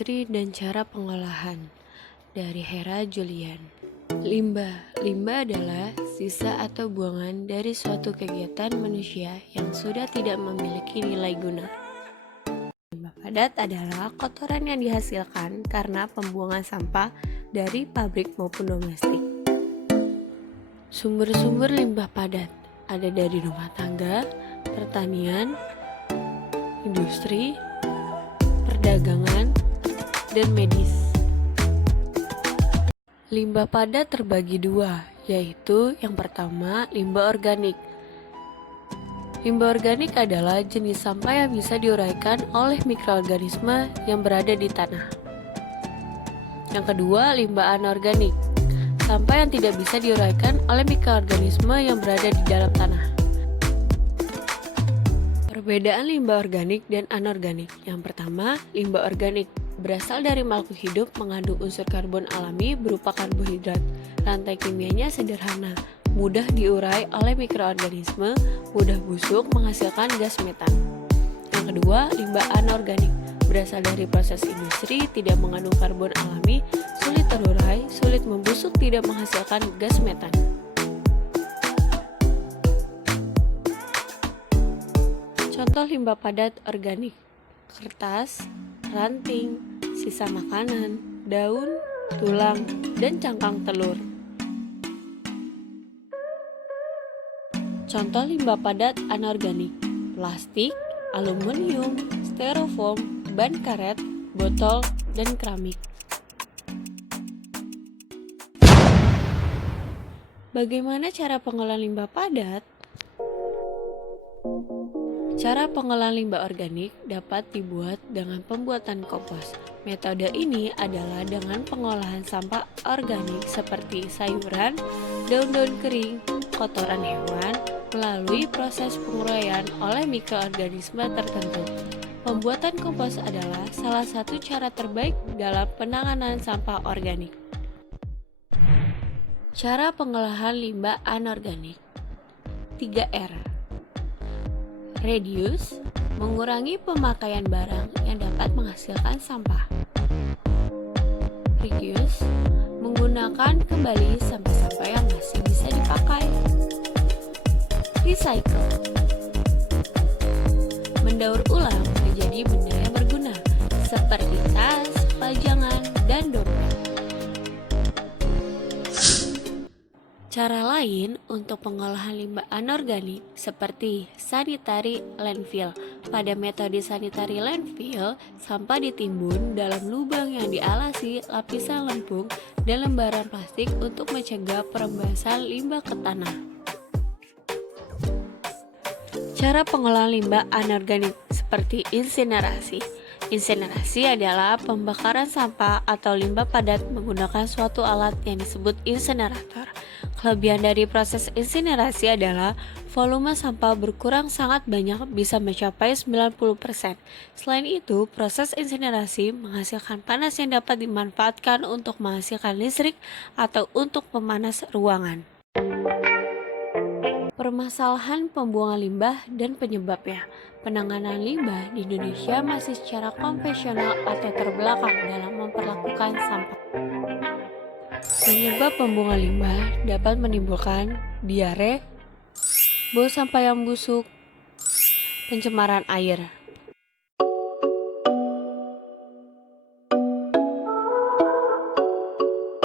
industri dan cara pengolahan dari Hera Julian. Limbah adalah sisa atau buangan dari suatu kegiatan manusia yang sudah tidak memiliki nilai guna. Limbah padat adalah kotoran yang dihasilkan karena pembuangan sampah dari pabrik maupun domestik. Sumber-sumber limbah padat ada dari rumah tangga, pertanian, industri, perdagangan, dan medis. Limbah padat terbagi dua, yaitu yang pertama limbah organik. Limbah organik adalah jenis sampah yang bisa diuraikan oleh mikroorganisme yang berada di tanah. Yang kedua, limbah anorganik. Sampah yang tidak bisa diuraikan oleh mikroorganisme yang berada di dalam tanah. Perbedaan limbah organik dan anorganik. Yang pertama, limbah organik berasal dari makhluk hidup mengandung unsur karbon alami berupa karbohidrat. Rantai kimianya sederhana, mudah diurai oleh mikroorganisme, mudah busuk, menghasilkan gas metan. Yang kedua, limbah anorganik berasal dari proses industri, tidak mengandung karbon alami, sulit terurai, sulit membusuk, tidak menghasilkan gas metan. Contoh limbah padat organik: kertas, ranting, sisa makanan, daun, tulang, dan cangkang telur. Contoh limbah padat anorganik: plastik, aluminium, styrofoam, ban karet, botol, dan keramik. Bagaimana cara pengolahan limbah padat? Cara pengolahan limbah organik dapat dibuat dengan pembuatan kompos. Metode ini adalah dengan pengolahan sampah organik seperti sayuran, daun-daun kering, kotoran hewan, melalui proses penguraian oleh mikroorganisme tertentu. Pembuatan kompos adalah salah satu cara terbaik dalam penanganan sampah organik. Cara pengolahan limbah anorganik: 3R. Reduce, mengurangi pemakaian barang yang dapat menghasilkan sampah. Reuse, menggunakan kembali sampah-sampah yang masih bisa dipakai. Recycle, mendaur ulang menjadi benda yang berguna, seperti tas, pajangan, dan dompet. Cara lain untuk pengolahan limbah anorganik seperti sanitary landfill. Pada metode sanitary landfill, sampah ditimbun dalam lubang yang dialasi lapisan lempung dan lembaran plastik untuk mencegah perembasan limbah ke tanah. Cara pengolahan limbah anorganik seperti insinerasi. Insinerasi adalah pembakaran sampah atau limbah padat menggunakan suatu alat yang disebut insinerator. Kelebihan dari proses insinerasi adalah volume sampah berkurang sangat banyak, bisa mencapai 90%. Selain itu, proses insinerasi menghasilkan panas yang dapat dimanfaatkan untuk menghasilkan listrik atau untuk memanas ruangan. Permasalahan pembuangan limbah dan penyebabnya. Penanganan limbah di Indonesia masih secara konvensional atau terbelakang dalam memperlakukan sampah. Penyebab pembuangan limbah dapat menimbulkan diare, bau sampah yang busuk, pencemaran air.